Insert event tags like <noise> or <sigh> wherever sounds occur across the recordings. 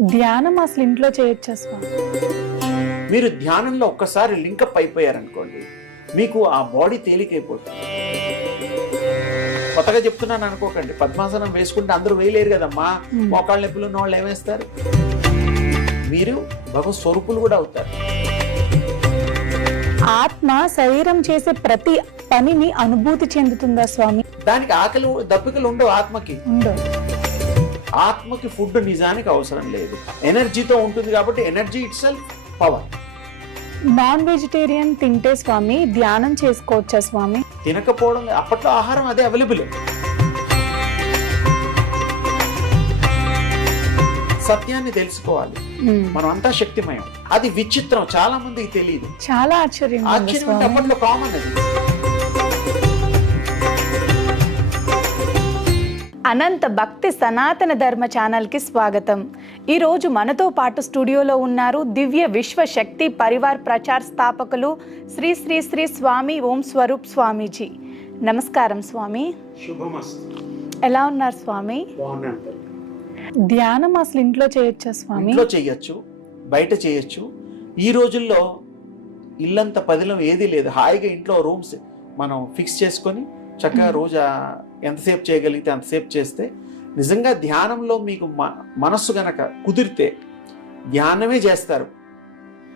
ధ్యానం అసలు ఇంట్లో చేయొచ్చా స్వామి? మీరు ధ్యానంలో ఒక్కసారి లింకప్ అయిపోయారనుకోండి మీకు ఆ బాడీ తేలికైపోతుంది. కొత్తగా చెప్తున్నాను అనుకోకండి పద్మాసనం వేసుకుంటే అందరూ వేయలేరు కదమ్మా. మోకాళ్ళ నొప్పులు ఉన్న వాళ్ళు ఏమేస్తారు? మీరు భగవత్ స్వరూపులు కూడా అవుతారు. ఆత్మ శరీరం చేసే ప్రతి పనిని అనుభూతి చెందుతుందా స్వామి? దానికి ఆకలి దప్పికలు ఉండవు ఆత్మకి. ఉండదు ఆత్మకి ఫుడ్ నిజానికి అవసరం లేదు. ఎనర్జీతో ఉంటుంది కాబట్టి energy itself power. Non vegetarian తింటే స్వామి ధ్యానం చేసుకోవచ్చా స్వామి? తినకపోవడం అప్పట్లో ఆహారం అదే అవైలబుల్. సత్యాన్ని తెలుసుకోవాలి. మనం అంతా శక్తిమయం. అది విచిత్రం. చాలా మందికి తెలియదు చాలా ఆశ్చర్యం స్వామి. అప్పట్లో కామన్ అది. అనంత భక్తి సనాతన ధర్మ ఛానల్కి స్వాగతం. ఈరోజు మనతో పాటు స్టూడియోలో ఉన్నారు దివ్య విశ్వ శక్తి పరివార్ ప్రచార్ స్థాపకులు శ్రీ శ్రీ శ్రీ స్వామి ఓం స్వరూప్ స్వామీజీ. నమస్కారం స్వామి. ఎలా ఉన్నారు స్వామి. ధ్యానం అసలు ఇంట్లో చేయొచ్చా స్వామి? ఇంట్లో చేయొచ్చు బయట చేయొచ్చు. ఈ రోజుల్లో ఇల్లంత పదిలం ఏది లేదు. హాయిగా ఇంట్లో రూమ్స్ మనం ఫిక్స్ చేసుకొని చక్కగా. రోజు ఎంతసేపు చేయగలిగితే అంతసేపు చేస్తే నిజంగా ధ్యానంలో మీకు మనస్సు గనక కుదిరితే ధ్యానమే చేస్తారు.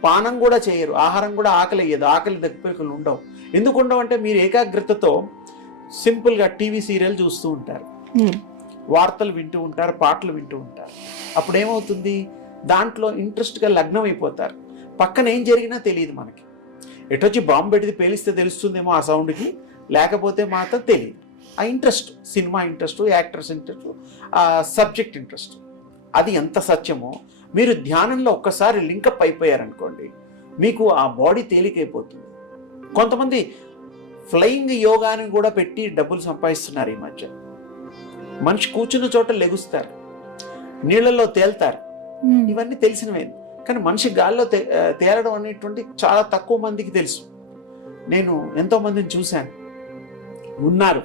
పానం కూడా చేయరు ఆహారం కూడా ఆకలి అయ్యేది ఆకలి దప్పికలు ఉండవు. ఎందుకు ఉండవు అంటే మీరు ఏకాగ్రతతో సింపుల్గా టీవీ సీరియల్ చూస్తూ ఉంటారు. వార్తలు వింటూ ఉంటారు పాటలు వింటూ ఉంటారు. అప్పుడు ఏమవుతుంది దాంట్లో ఇంట్రెస్ట్గా లగ్నం అయిపోతారు పక్కన ఏం జరిగినా తెలియదు మనకి. ఎటొచ్చి బాంబు పెడితే పేలిస్తే తెలుస్తుందేమో ఆ సౌండ్కి లేకపోతే మాత్రం తెలియదు. ఆ interest cinema interest actors interest ఆ సబ్జెక్ట్ ఇంట్రెస్ట్. అది ఎంత సత్యమో మీరు ధ్యానంలో ఒక్కసారి లింకప్ అయిపోయారనుకోండి మీకు ఆ బాడీ తేలికైపోతుంది. కొంతమంది ఫ్లయింగ్ యోగాని కూడా పెట్టి డబ్బులు సంపాదిస్తున్నారు ఈ మధ్య. మనిషి కూర్చున్న చోట లెగుస్తారు నీళ్ళల్లో తేల్తారు. ఇవన్నీ తెలిసినవే. కానీ మనిషి గాల్లో తేలడం అనేటువంటి చాలా తక్కువ మందికి తెలుసు. నేను ఎంతో మందిని చూశాను. ఉన్నారు.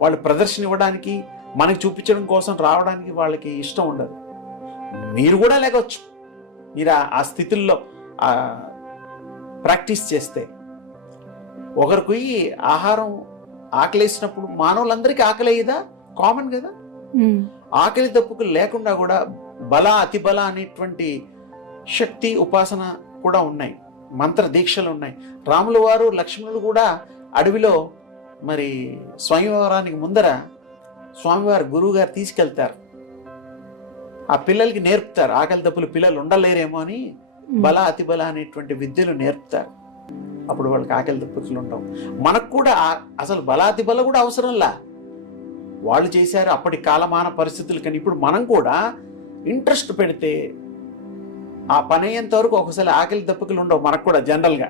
వాళ్ళు ప్రదర్శన ఇవ్వడానికి మనకి చూపించడం కోసం రావడానికి వాళ్ళకి ఇష్టం ఉండదు. మీరు కూడా లేకొచ్చు మీరు ఆ- స్థితుల్లో ప్రాక్టీస్ చేస్తే. ఒకరికి ఆహారం ఆకలేసినప్పుడు మానవులందరికీ ఆకలి అయ్యేదా కామన్ కదా. ఆకలి దప్పుకు లేకుండా కూడా బల అతి బల అనేటువంటి శక్తి ఉపాసన కూడా ఉన్నాయి. మంత్ర దీక్షలు ఉన్నాయి. రాముల వారు లక్ష్మణులు కూడా అడవిలో మరి స్వయంవరానికి ముందర స్వామివారు గురువు గారు తీసుకెళ్తారు. ఆ పిల్లలకి నేర్పుతారు. ఆకలి దప్పులు పిల్లలు ఉండలేరేమో అని. బల అతి బల అనేటువంటి విద్యలు నేర్పుతారు. అప్పుడు వాళ్ళకి ఆకలి దప్పులు ఉండవు. మనకు కూడా అసలు బలాతి బల కూడా అవసరంలా. వాళ్ళు చేశారు అప్పటి కాలమాన పరిస్థితులు కానీ ఇప్పుడు మనం కూడా ఇంట్రెస్ట్ పెడితే ఆ పని అయ్యేంత వరకు ఒకసారి ఆకలి దప్పుకులు ఉండవు మనకు కూడా జనరల్గా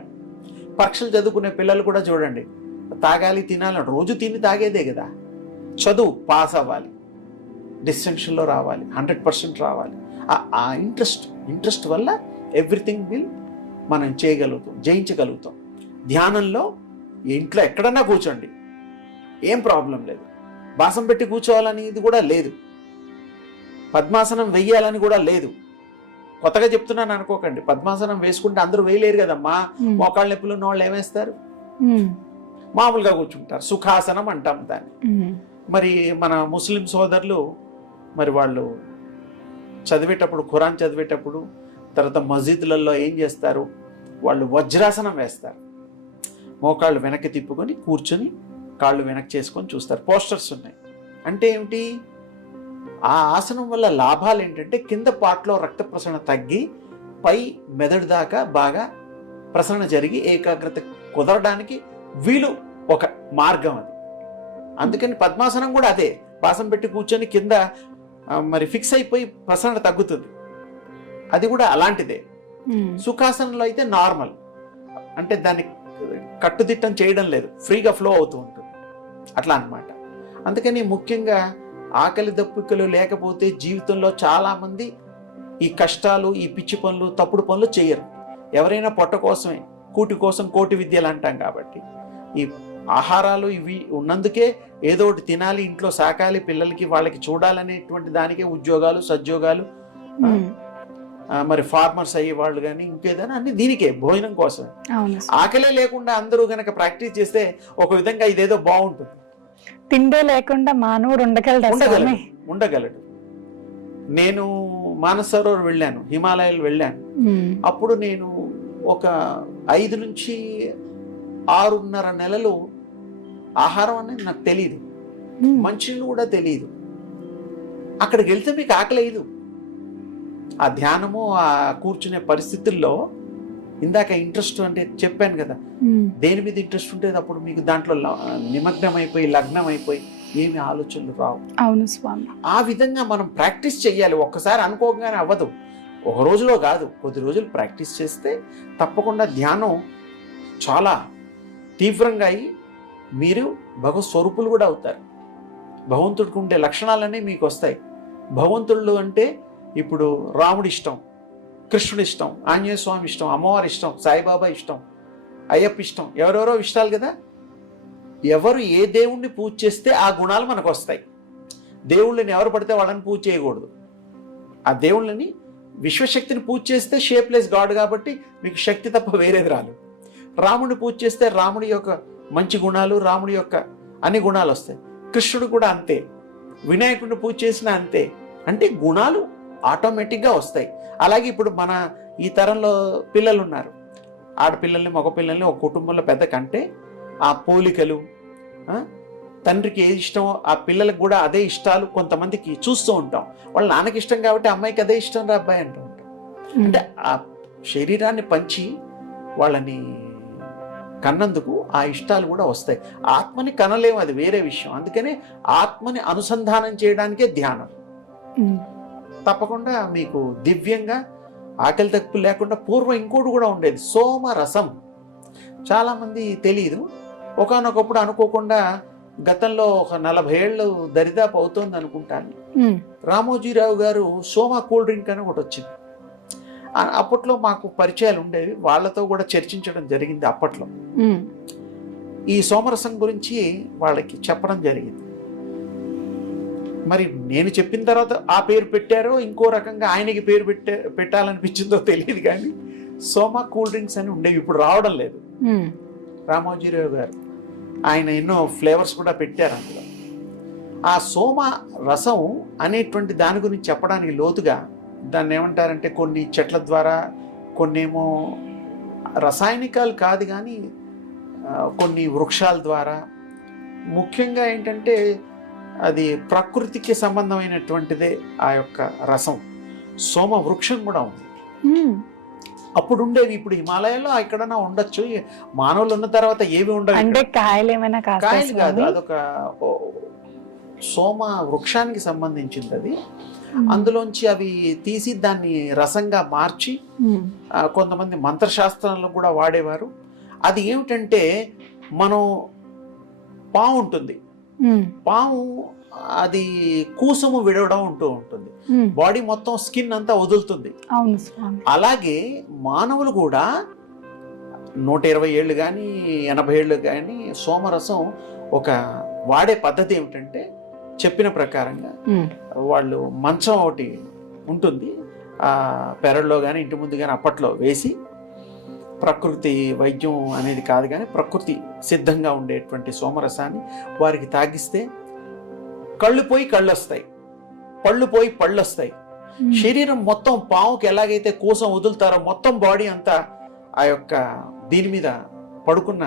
పరీక్షలు చదువుకునే పిల్లలు కూడా చూడండి. తాగాలి తినాలి. రోజు తిని తాగేదే కదా. చదువు పాస్ అవ్వాలి. డిస్టింక్షన్లో రావాలి. హండ్రెడ్ పర్సెంట్ రావాలి. ఆ- ఇంట్రెస్ట్ ఇంట్రెస్ట్ వల్ల ఎవ్రీథింగ్ విల్ మనం చేయగలుగుతాం జయించగలుగుతాం. ధ్యానంలో ఇంట్లో ఎక్కడన్నా కూర్చోండి. ఏం ప్రాబ్లం లేదు. బాసం పెట్టి కూర్చోవాలని ఇది కూడా లేదు. పద్మాసనం వెయ్యాలని కూడా లేదు. కొత్తగా చెప్తున్నాను అనుకోకండి. పద్మాసనం వేసుకుంటే అందరూ వేయలేరు కదమ్మా. మ్మ్. మోకాళ్ళ నొప్పులు ఉన్న వాళ్ళు ఏమేస్తారు. మామూలుగా కూర్చుంటారు. సుఖాసనం అంటాం దాన్ని. మరి మన ముస్లిం సోదరులు మరి వాళ్ళు చదివేటప్పుడు ఖురాన్ చదివేటప్పుడు తర్వాత మసీదులలో ఏం చేస్తారు? వాళ్ళు వజ్రాసనం వేస్తారు. మోకాళ్ళు వెనక్కి తిప్పుకొని కూర్చొని కాళ్ళు వెనక్కి చేసుకొని చూస్తారు. పోస్టర్స్ ఉన్నాయి. అంటే ఏమిటి? ఆ ఆసనం వల్ల లాభాలు ఏంటంటే కింద పాటలో రక్త ప్రసరణ తగ్గి పై మెదడు దాకా బాగా ప్రసరణ జరిగి ఏకాగ్రత కుదరడానికి వీలు ఒక మార్గం అది. అందుకని పద్మాసనం కూడా అదే. పాసం పెట్టి కూర్చొని కింద మరి ఫిక్స్ అయిపోయి ప్రసరణ తగ్గుతుంది. అది కూడా అలాంటిదే. సుఖాసనంలో అయితే నార్మల్ అంటే దాన్ని కట్టుదిట్టం చేయడం లేదు. ఫ్రీగా ఫ్లో అవుతూ ఉంటుంది. అట్లా అన్నమాట. అందుకని ముఖ్యంగా ఆకలి దప్పికలు లేకపోతే జీవితంలో చాలామంది ఈ కష్టాలు ఈ పిచ్చి పనులు తప్పుడు పనులు చేయరు. ఎవరైనా పొట్ట కోసమే కూటి కోసం కోటి విద్యలు అంటాం కాబట్టి. ఈ ఆహారాలు ఇవి ఉన్నందుకే ఏదో ఒకటి తినాలి ఇంట్లో సాకాలి పిల్లలకి వాళ్ళకి చూడాలనేటువంటి దానికే ఉద్యోగాలు సద్యోగాలు. మరి ఫార్మర్స్ అయ్యే వాళ్ళు కానీ ఇంకేదైనా అన్ని దీనికే భోజనం కోసం. ఆకలే లేకుండా అందరూ గనక ప్రాక్టీస్ చేస్తే ఒక విధంగా ఇదేదో బాగుంటుంది. తిండే లేకుండా మానవుడు ఉండగలడా ఉండగలడు ఉండగలడు. నేను మానసరోవర్ వెళ్ళాను హిమాలయాలు వెళ్ళాను. అప్పుడు నేను ఒక ఐదు నుంచి ఆరున్నర నెలలు ఆహారం అనేది నాకు తెలియదు ఉమ్. మంచినీళ్ళు కూడా తెలియదు అక్కడికి వెళ్తే మీకు ఆకలేదు ఆ ధ్యానము ఆ కూర్చునే పరిస్థితుల్లో ఇందాక ఇంట్రెస్ట్ అంటే చెప్పాను కదా. దేని మీద ఇంట్రెస్ట్ ఉంటుంది అప్పుడు మీకు దాంట్లో నిమగ్నం అయిపోయి లగ్నం అయిపోయి ఏమి ఆలోచనలు రావు. అవును స్వామి. ఆ విధంగా మనం ప్రాక్టీస్ చేయాలి ఒక్కసారి అనుకోగానే అవ్వదు. ఒక రోజులో కాదు కొద్ది రోజులు ప్రాక్టీస్ చేస్తే తప్పకుండా ధ్యానం చాలా తీవ్రంగా అయి మీరు భగవత్ స్వరూపులు కూడా అవుతారు. భగవంతుడికి ఉండే లక్షణాలన్నీ మీకు వస్తాయి. భగవంతుళ్ళు అంటే ఇప్పుడు రాముడి ఇష్టం కృష్ణుడు ఇష్టం ఆంజనేయ స్వామి ఇష్టం అమ్మవారి ఇష్టం సాయిబాబా ఇష్టం అయ్యప్ప ఇష్టం ఎవరెవరో ఇష్టాలు కదా? ఎవరు ఏ దేవుణ్ణి పూజ చేస్తే ఆ గుణాలు మనకు వస్తాయి. దేవుళ్ళని ఎవరు పడితే వాళ్ళని పూజ చేయకూడదు. ఆ దేవుళ్ళని విశ్వశక్తిని పూజ చేస్తే షేప్లెస్ గాడ్ కాబట్టి మీకు శక్తి తప్ప వేరేది రాదు. రాముడిని పూజ చేస్తే రాముడి యొక్క మంచి గుణాలు రాముడి యొక్క అన్ని గుణాలు వస్తాయి. కృష్ణుడు కూడా అంతే. వినాయకుడిని పూజ చేసినా అంతే. అంటే గుణాలు ఆటోమేటిక్గా వస్తాయి. అలాగే ఇప్పుడు మన ఈ తరంలో పిల్లలు ఉన్నారు ఆడపిల్లల్ని మగపిల్లల్ని ఒక కుటుంబంలో పెద్ద కంటే ఆ పోలికలు తండ్రికి ఏది ఇష్టమో ఆ పిల్లలకు కూడా అదే ఇష్టాలు కొంతమందికి చూస్తూ ఉంటాం. వాళ్ళ నాన్నకి ఇష్టం కాబట్టి అమ్మాయికి అదే ఇష్టం రా అబ్బాయి అంటూ ఉంటాం. అంటే ఆ శరీరాన్ని పంచి వాళ్ళని కన్నందుకు ఆ ఇష్టాలు కూడా వస్తాయి. ఆత్మని కనలేము అది వేరే విషయం. అందుకనే ఆత్మని అనుసంధానం చేయడానికే ధ్యానం. తప్పకుండా మీకు దివ్యంగా ఆకలి తక్కువ లేకుండా పూర్వం ఇంకోటి కూడా ఉండేది సోమరసం. చాలామంది తెలియదు ఒకనొకప్పుడు అనుకోకుండా గతంలో ఒక నలభై ఏళ్ళు దరిదాపు అవుతోంది అనుకుంటాను. రామోజీరావు గారు సోమా కూల్ డ్రింక్ అని ఒకటి వచ్చింది. అప్పట్లో మాకు పరిచయాలు ఉండేవి. వాళ్ళతో కూడా చర్చించడం జరిగింది అప్పట్లో. ఈ సోమరసం గురించి వాళ్ళకి చెప్పడం జరిగింది. మరి నేను చెప్పిన తర్వాత ఆ పేరు పెట్టారో ఇంకో రకంగా ఆయనకి పేరు పెట్టే పెట్టాలనిపించిందో తెలియదు కానీ సోమా కూల్ డ్రింక్స్ అని ఉండేవి. ఇప్పుడు రావడం లేదు. రామోజీరావు గారు ఆయన ఎన్నో ఫ్లేవర్స్ కూడా పెట్టారు అందులో. ఆ సోమ రసం అనేటువంటి దాని గురించి చెప్పడానికి లోతుగా దాన్ని ఏమంటారంటే కొన్ని చెట్ల ద్వారా కొన్నేమో రసాయనికాలు కాదు కానీ కొన్ని వృక్షాల ద్వారా ముఖ్యంగా ఏంటంటే అది ప్రకృతికి సంబంధమైనటువంటిదే ఆ యొక్క రసం సోమ వృక్షం కూడా ఉంది. అప్పుడు ఉండేవి ఇప్పుడు హిమాలయాల్లో ఎక్కడన్నా ఉండొచ్చు మానవులు ఉన్న తర్వాత ఏవి ఉండవు అంటే. కాయలు ఏమైనా కాయలు కాదు? అదొక సోమ వృక్షానికి సంబంధించింది అది. అందులోంచి అవి తీసి దాన్ని రసంగా మార్చి. ఆ, కొంతమంది మంత్రశాస్త్రంలో కూడా వాడేవారు అది ఏమిటంటే మనం పాము ఉంటుంది ఉమ్. పాము అది కూసము విడవడం ఉంటూ ఉంటుంది. బాడీ మొత్తం స్కిన్ అంతా వదులుతుంది అలాగే మానవులు కూడా నూట ఇరవై ఏళ్ళు కానీ ఎనభై ఏళ్ళు కానీ సోమరసం ఒక వాడే పద్ధతి ఏమిటంటే చెప్పిన ప్రకారంగా. వాళ్ళు మంచం ఒకటి ఉంటుంది ఆ పెరట్లో కానీ ఇంటి ముందు కానీ అప్పట్లో వేసి ప్రకృతి వైద్యం అనేది కాదు కానీ ప్రకృతి సిద్ధంగా ఉండేటువంటి సోమరసాన్ని వారికి తాగిస్తే కళ్ళు పోయి కళ్ళు వస్తాయి పళ్ళు పోయి పళ్ళు వస్తాయి. శరీరం మొత్తం పావుకి ఎలాగైతే కూసం వదులుతారో మొత్తం బాడీ అంతా ఆ యొక్క దీని మీద పడుకున్న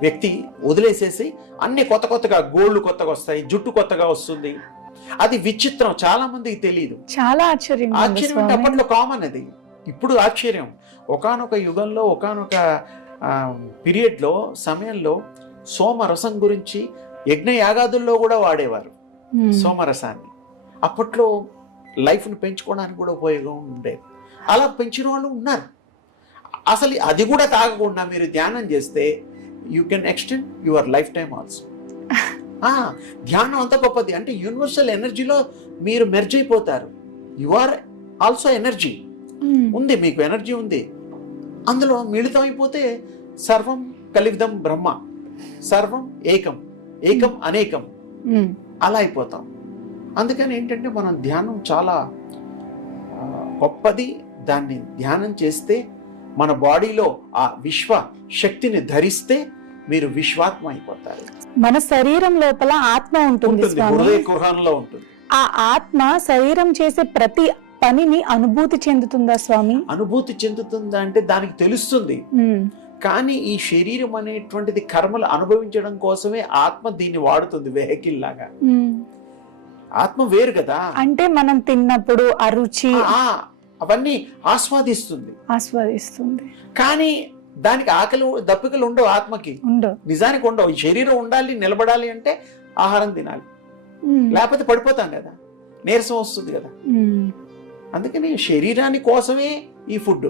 వ్యక్తి వదిలేసేసి అన్ని కొత్త కొత్తగా గోళ్ళు కొత్తగా వస్తాయి జుట్టు కొత్తగా వస్తుంది. అది విచిత్రం చాలా మందికి తెలియదు చాలా ఆశ్చర్యంగా ఉంది ఆశ్చర్యం అంటే. అప్పట్లో కామన్ అది. ఇప్పుడు ఆశ్చర్యం. ఒకానొక యుగంలో ఒకానొక పీరియడ్లో సమయంలో సోమరసం గురించి యజ్ఞ యాగాదుల్లో కూడా వాడేవారు. సోమరసాన్ని. అప్పట్లో లైఫ్ను పెంచుకోవడానికి కూడా ఉపయోగం ఉండేది. అలా పెంచిన వాళ్ళు ఉన్నారు. అసలు అది కూడా తాగకుండా మీరు ధ్యానం చేస్తే you can extend your life time also ధ్యానం అంత గొప్పది. అంటే యూనివర్సల్ ఎనర్జీలో మీరు మెర్జ్ అయిపోతారు. You are also energy. ఉంది మీకు ఎనర్జీ ఉంది. అందులో మిళితం అయిపోతే సర్వం కలివిదం బ్రహ్మ సర్వం ఏకం ఏకం అనేకం. ఉమ్. అలా అయిపోతాం. అందుకని ఏంటంటే మనం ధ్యానం చాలా గొప్పది. దాన్ని ధ్యానం చేస్తే మన బాడీలో ఆ విశ్వ శక్తిని ధరిస్తే మీరు విశ్వాత్మ అయిపోతారు. మన శరీరం లోపల ఆత్మ ఉంటుంది హృదయ కుహరంలో ఉంటుంది. ఆ ఆత్మ శరీరం చేసే ప్రతి పనిని అనుభూతి చెందుతుందా స్వామి? అనుభూతి చెందుతుందా అంటే దానికి తెలుస్తుంది. కానీ ఈ శరీరం అనేటువంటిది కర్మలు అనుభవించడం కోసమే ఆత్మ దీన్ని వాడుతుంది వెహికల్ లాగా. ఆత్మ వేరు కదా. అంటే మనం తిన్నప్పుడు ఆ రుచి అవన్నీ ఆస్వాదిస్తుంది. ఆస్వాదిస్తుంది. కానీ దానికి ఆకలి దప్పికలు ఉండవు ఆత్మకి. ఉండవు. నిజానికి ఉండవు. శరీరం ఉండాలి నిలబడాలి అంటే ఆహారం తినాలి. లేకపోతే పడిపోతాం కదా. నీరసం వస్తుంది కదా. అందుకని శరీరాని కోసమే ఈ ఫుడ్.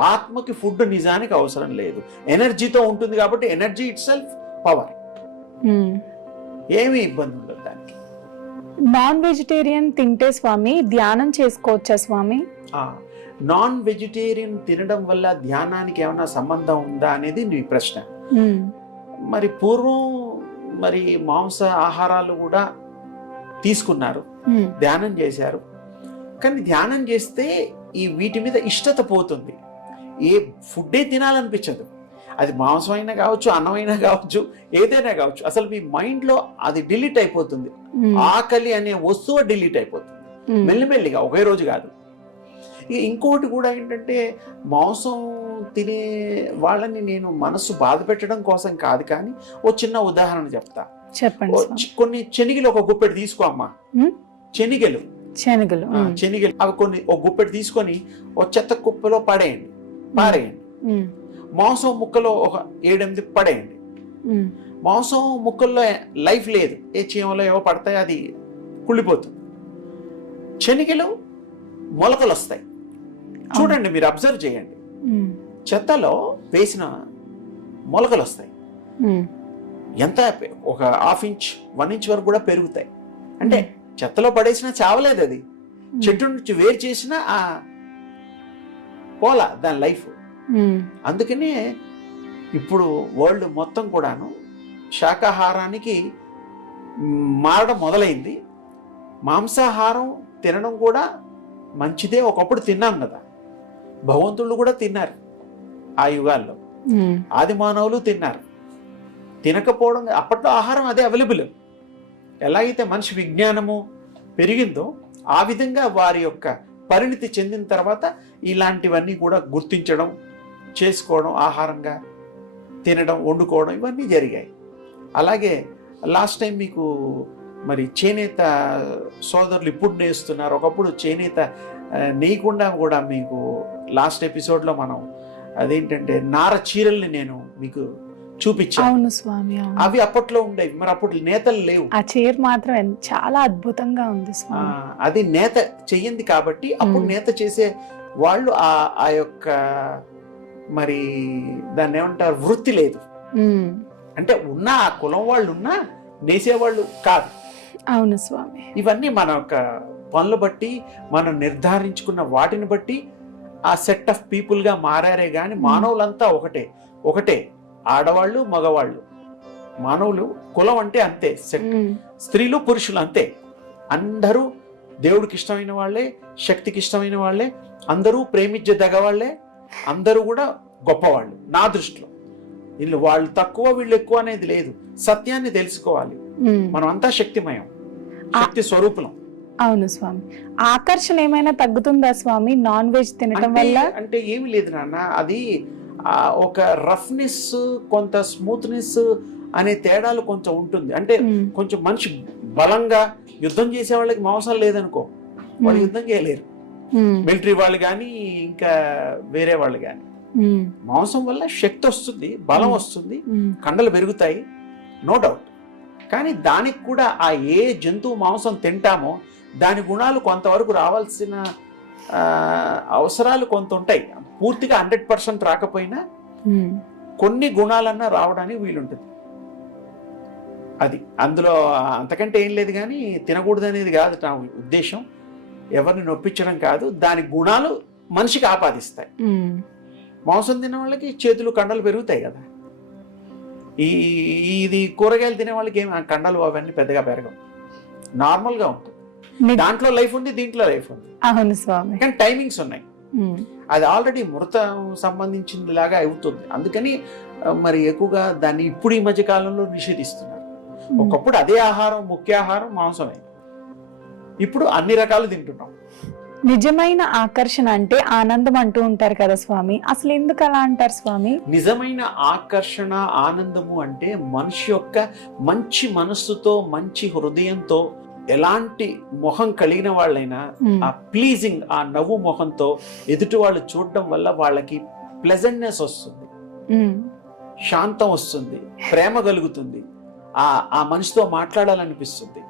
ఆత్మకి ఫుడ్ నిజానికి అవసరం లేదు. ఎనర్జీతో ఉంటుంది కాబట్టి ఎనర్జీ ఇట్ సెల్ఫ్ పవర్. ఏమీ ఇబ్బంది ఉండదు దానికి. నాన్ వెజిటేరియన్ తింటే స్వామి ధ్యానం చేసుకోవచ్చా స్వామి? నాన్ వెజిటేరియన్ తినడం వల్ల ధ్యానానికి ఏమైనా సంబంధం ఉందా అనేది నీ ప్రశ్న. మరి పూర్వం మరి మాంస ఆహారాలు కూడా తీసుకున్నారు. ధ్యానం చేశారు. కానీ ధ్యానం చేస్తే ఈ వీటి మీద ఇష్టత పోతుంది. ఏ ఫుడ్డే తినాలనిపించదు. అది మాంసం అయినా కావచ్చు అన్నమైనా కావచ్చు ఏదైనా కావచ్చు. అసలు మీ మైండ్లో అది డిలీట్ అయిపోతుంది. ఆకలి అనే వస్తువు డిలీట్ అయిపోతుంది. మెల్లిమెల్లిగా ఒకే రోజు కాదు. ఇక ఇంకోటి కూడా ఏంటంటే మాంసం తినే వాళ్ళని నేను మనసు బాధ పెట్టడం కోసం కాదు కానీ ఓ చిన్న ఉదాహరణ చెప్తా. చెప్పండి ఓ కొన్ని శనిగలు ఒక గుప్పెడు తీసుకో అమ్మా. ఉమ్, శనిగలు శనగలు అవి కొన్ని ఒక గుప్పెడు తీసుకొని ఒక చెత్త కుప్పలో పడేయండి. పారేయండి. మాంసం ముక్కలో ఒక ఏడెనిమిది పడేయండి. మాంసం ముక్కల్లో లైఫ్ లేదు. ఏ చీమలో ఏవో పడతాయి అది కుళ్ళిపోతుంది. శనిగలు మొలకలు వస్తాయి చూడండి మీరు అబ్జర్వ్ చేయండి. చెత్తలో వేసిన మొలకలు వస్తాయి ఎంత ఒక హాఫ్ ఇంచ్ వన్ ఇంచ్ వరకు కూడా పెరుగుతాయి. అంటే చెత్తలో పడేసినా చావలేదు అది. చెట్టు నుంచి వేరు చేసినా ఆ పోలా దాని లైఫ్. అందుకనే ఇప్పుడు వరల్డ్ మొత్తం కూడాను శాకాహారానికి మారడం మొదలైంది. మాంసాహారం తినడం కూడా మంచిదే. ఒకప్పుడు తిన్నాం కదా. భగవంతుళ్ళు కూడా తిన్నారు ఆ యుగాల్లో. ఆది మానవులు తిన్నారు. తినకపోవడం అప్పట్లో ఆహారం అదే అవైలబుల్. ఎలాగైతే మనిషి విజ్ఞానము పెరిగిందో ఆ విధంగా వారి యొక్క పరిణితి చెందిన తర్వాత ఇలాంటివన్నీ కూడా గుర్తించడం చేసుకోవడం ఆహారంగా తినడం వండుకోవడం ఇవన్నీ జరిగాయి. అలాగే లాస్ట్ టైం మీకు మరి చేనేత సోదరులు ఇప్పుడు నేస్తున్నారు. ఒకప్పుడు చేనేత నేయకుండా కూడా మీకు లాస్ట్ ఎపిసోడ్లో మనం అదేంటంటే నార చీరల్ని నేను మీకు చూపించాను. స్వామి అవి అప్పట్లో ఉండేవి. మరి అప్పుడు నేతలు లేవు. ఆ చైర్ మాత్రం చాలా అద్భుతంగా ఉంది స్వామి. అది నేత చెయ్యింది కాబట్టి అప్పుడు. నేత చేసే వాళ్ళు ఆ ఆ యొక్క మరి దాన్ని ఏమంటారు? వృత్తి లేదు. అంటే ఉన్న ఆ కులం వాళ్ళు ఉన్నా నేసేవాళ్ళు కాదు. అవును స్వామి. ఇవన్నీ మన యొక్క పనులు బట్టి మనం నిర్ధారించుకున్న వాటిని బట్టి ఆ సెట్ ఆఫ్ పీపుల్గా మారారే కానీ మానవులంతా ఒకటే ఒకటే ఆడవాళ్ళు మగవాళ్ళు. మానవులు కులం అంటే అంతే సెట్ స్త్రీలు పురుషులు అంతే. అందరూ దేవుడికి ఇష్టమైన వాళ్ళే శక్తికి ఇష్టమైన వాళ్ళే అందరూ ప్రేమించదగ వాళ్ళే అందరూ కూడా గొప్పవాళ్ళు నా దృష్టిలో. వీళ్ళు వాళ్ళు తక్కువ వీళ్ళు ఎక్కువ అనేది లేదు. సత్యాన్ని తెలుసుకోవాలి. మనం అంతా శక్తిమయం శక్తి స్వరూపులం. అవును స్వామి. ఆకర్షణ ఏమైనా తగ్గుతుందా స్వామి? నాన్ వెజ్ అంటే వల్ల? అంటే ఏమి లేదు నాన్న. అది ఒక రఫ్నెస్ కొంత స్మూత్నెస్ అనే తేడాలు కొంచెం ఉంటుంది. అంటే కొంచెం మనిషి బలంగా యుద్ధం చేసే వాళ్ళకి మాంసం లేదనుకో వాళ్ళు యుద్ధం చేయలేరు. మిలిటరీ వాళ్ళు కానీ ఇంకా వేరే వాళ్ళు కానీ మాంసం వల్ల శక్తి వస్తుంది బలం. వస్తుంది కండలు పెరుగుతాయి నో డౌట్. కానీ దానికి కూడా ఆ ఏ జంతువు మాంసం తింటామో దాని గుణాలు కొంతవరకు రావాల్సిన అవసరాలు కొంత ఉంటాయి పూర్తిగా హండ్రెడ్ పర్సెంట్ రాకపోయినా కొన్ని గుణాలన్నా రావడానికి వీలుంటుంది. అది. అందులో అంతకంటే ఏం లేదు కానీ తినకూడదు అనేది కాదు నా ఉద్దేశం. ఎవరిని నొప్పించడం కాదు. దాని గుణాలు మనిషికి ఆపాదిస్తాయి. మాంసం తినే వాళ్ళకి చేతులు కండలు పెరుగుతాయి కదా. ఈ ఇది కూరగాయలు తినే వాళ్ళకి ఏమి ఆ కండలు అవన్నీ పెద్దగా పెరగవు. నార్మల్గా ఉంటుంది దాంట్లో లైఫ్ ఉంది దీంట్లో లైఫ్ ఉంది. అవును స్వామి. కానీ టైమింగ్స్ ఉన్నాయి. అది ఆల్రెడీ మృతం సంబంధించింది లాగా అవుతుంది. అందుకని మరి ఎక్కువగా దాన్ని ఇప్పుడు ఈ మధ్య కాలంలో నిషేధిస్తున్నారు. ఒకప్పుడు అదే ఆహారం ముఖ్య ఆహారం మాంసమే. ఇప్పుడు అన్ని రకాలు తింటున్నాం. నిజమైన ఆకర్షణ అంటే ఆనందం అంటూ ఉంటారు కదా స్వామి. అసలు ఎందుకు అలా అంటారు స్వామి? నిజమైన ఆకర్షణ ఆనందము అంటే మనిషి యొక్క మంచి మనస్సుతో మంచి హృదయంతో ఎలాంటి మొహం కలిగిన వాళ్ళైనా ఆ ప్లీజింగ్ ఆ నవ్వు మొహంతో ఎదుటి వాళ్ళు చూడడం వల్ల వాళ్ళకి ప్లెజెంట్నెస్ వస్తుంది. శాంతం వస్తుంది. ప్రేమ కలుగుతుంది. ఆ ఆ మనిషితో మాట్లాడాలనిపిస్తుంది.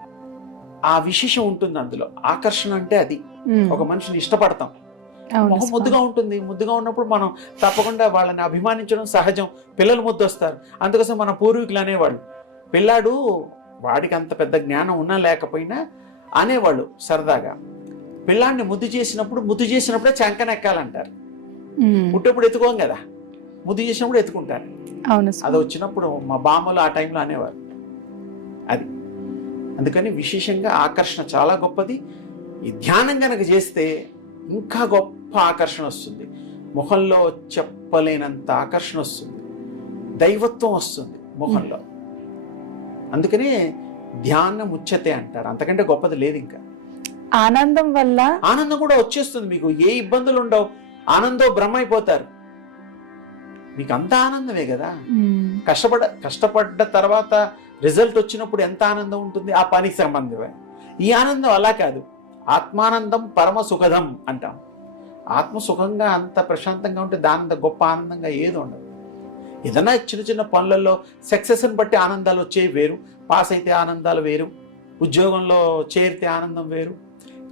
ఆ విశేషం ఉంటుంది అందులో. ఆకర్షణ అంటే అది. ఒక మనిషిని ఇష్టపడతాం. మొహం. ముద్దుగా ఉంటుంది. ముద్దుగా ఉన్నప్పుడు మనం తప్పకుండా వాళ్ళని అభిమానించడం సహజం. పిల్లలు ముద్దు వస్తారు అందుకోసం మన పూర్వీకులు అనేవాళ్ళు. పిల్లాడు వాడికి అంత పెద్ద జ్ఞానం ఉన్నా లేకపోయినా అనేవాళ్ళు సరదాగా. పిల్లాడిని ముద్దు చేసినప్పుడు ముద్దు చేసినప్పుడే చంకనెక్కాలంటారు. ఉమ్, పుట్టేప్పుడు ఎత్తుకోం కదా. ముద్దు చేసినప్పుడు ఎత్తుకుంటారు. అవును అది వచ్చినప్పుడు మా బామ్మలు ఆ టైంలో అనేవారు. అది. అందుకని విశేషంగా ఆకర్షణ చాలా గొప్పది. ఈ ధ్యానం గనక చేస్తే ఇంకా గొప్ప ఆకర్షణ వస్తుంది. ముఖంలో చెప్పలేనంత ఆకర్షణ వస్తుంది. దైవత్వం వస్తుంది ముఖంలో అందుకనే ధ్యానం ఉచ్యతే అంటారు. అంతకంటే గొప్పది లేదు ఇంకా. ఆనందం వల్ల ఆనందం కూడా వచ్చేస్తుంది మీకు. ఏ ఇబ్బందులు ఉండవు. ఆనందో బ్రహ్మ అయిపోతారు మీకు అంత ఆనందమే కదా? కష్టపడ కష్టపడ్డ తర్వాత రిజల్ట్ వచ్చినప్పుడు ఎంత ఆనందం ఉంటుంది? ఆ పనికి సంబంధమే. ఈ ఆనందం అలా కాదు. ఆత్మానందం పరమ సుఖదం అంటాం. ఆత్మ సుఖంగా అంత ప్రశాంతంగా ఉంటే దానంత గొప్ప ఆనందంగా ఏది ఉండదు. ఏదైనా చిన్న చిన్న పనులలో సక్సెస్ని బట్టి ఆనందాలు వచ్చేవి వేరు పాస్ అయితే ఆనందాలు వేరు ఉద్యోగంలో చేరితే ఆనందం వేరు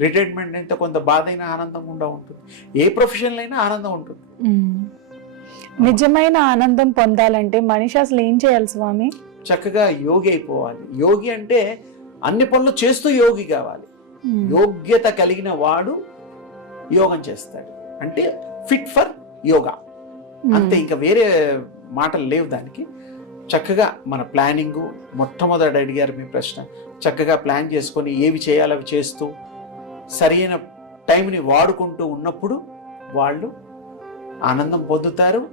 రిటైర్మెంట్ అయితే కొంత బాధ అయినా ఆనందం కూడా ఉంటుంది. ఏ ప్రొఫెషన్లో అయినా ఆనందం ఉంటుంది. నిజమైన ఆనందం పొందాలంటే మనిషి అసలు ఏం చేయాలి స్వామి? చక్కగా యోగి అయిపోవాలి. యోగి అంటే అన్ని పనులు చేస్తూ యోగి కావాలి. యోగ్యత కలిగిన వాడు యోగం చేస్తాడు. అంటే ఫిట్ ఫర్ యోగా. అంతే ఇంకా వేరే మాటలు లేవు దానికి. చక్కగా మన ప్లానింగ్ మొట్టమొదటి అడిగారు మీ ప్రశ్న. చక్కగా ప్లాన్ చేసుకొని ఏవి చేయాలో అవి చేస్తూ సరైన టైంని వాడుకుంటూ ఉన్నప్పుడు వాళ్ళు ఆనందం పొందుతారు.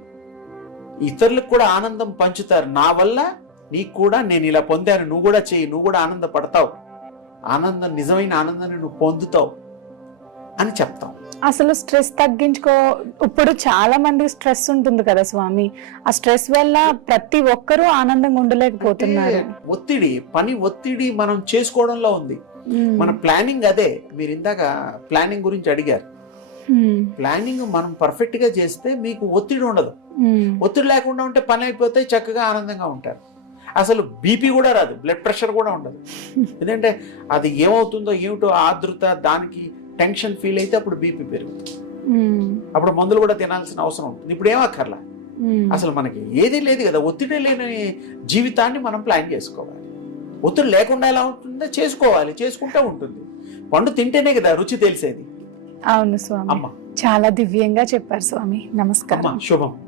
ఇతరులకు కూడా ఆనందం పంచుతారు. నా వల్ల నీకు కూడా నేను ఇలా పొందాను. నువ్వు కూడా చేయి. నువ్వు కూడా ఆనందపడతావు. ఆనందం నిజమైన ఆనందాన్ని నువ్వు పొందుతావు అని చెప్తాం. అసలు స్ట్రెస్ తగ్గించుకో ఇప్పుడు చాలా మంది స్ట్రెస్ ఉంటుంది కదా స్వామి. ఆ స్ట్రెస్ వల్ల ప్రతి ఒక్కరూ ఆనందంగా ఉండలేకపోతున్నారు. ఒత్తిడి పని ఒత్తిడి మనం చేసుకోవడంలో ఉంది. మన ప్లానింగ్ అదే. మీరు ఇందాక ప్లానింగ్ గురించి అడిగారు. ప్లానింగ్ మనం పర్ఫెక్ట్గా చేస్తే మీకు ఒత్తిడి ఉండదు. ఒత్తిడి లేకుండా ఉంటే పని అయిపోతే చక్కగా ఆనందంగా ఉంటారు. అసలు బీపీ కూడా రాదు. బ్లడ్ ప్రెషర్ కూడా ఉండదు. <laughs> ఎందుకంటే అది ఏమవుతుందో ఏమిటో ఆర్ద్రత దానికి టెన్షన్ ఫీల్ అయితే అప్పుడు బీపీ పెరుగుతుంది. అప్పుడు మందులు కూడా తినాల్సిన అవసరం ఉంటుంది. ఇప్పుడు ఏమక్కర్లా. అసలు మనకి ఏది లేదు కదా. ఒత్తిడి లేని జీవితాన్ని మనం ప్లాన్ చేసుకోవాలి. ఒత్తిడి లేకుండా ఎలా ఉంటుందో చేసుకోవాలి. చేసుకుంటే ఉంటుంది. పండు తింటేనే కదా రుచి తెలిసేది. అవును స్వామి. అమ్మ. చాలా దివ్యంగా చెప్పారు స్వామి. నమస్కారం. శుభం.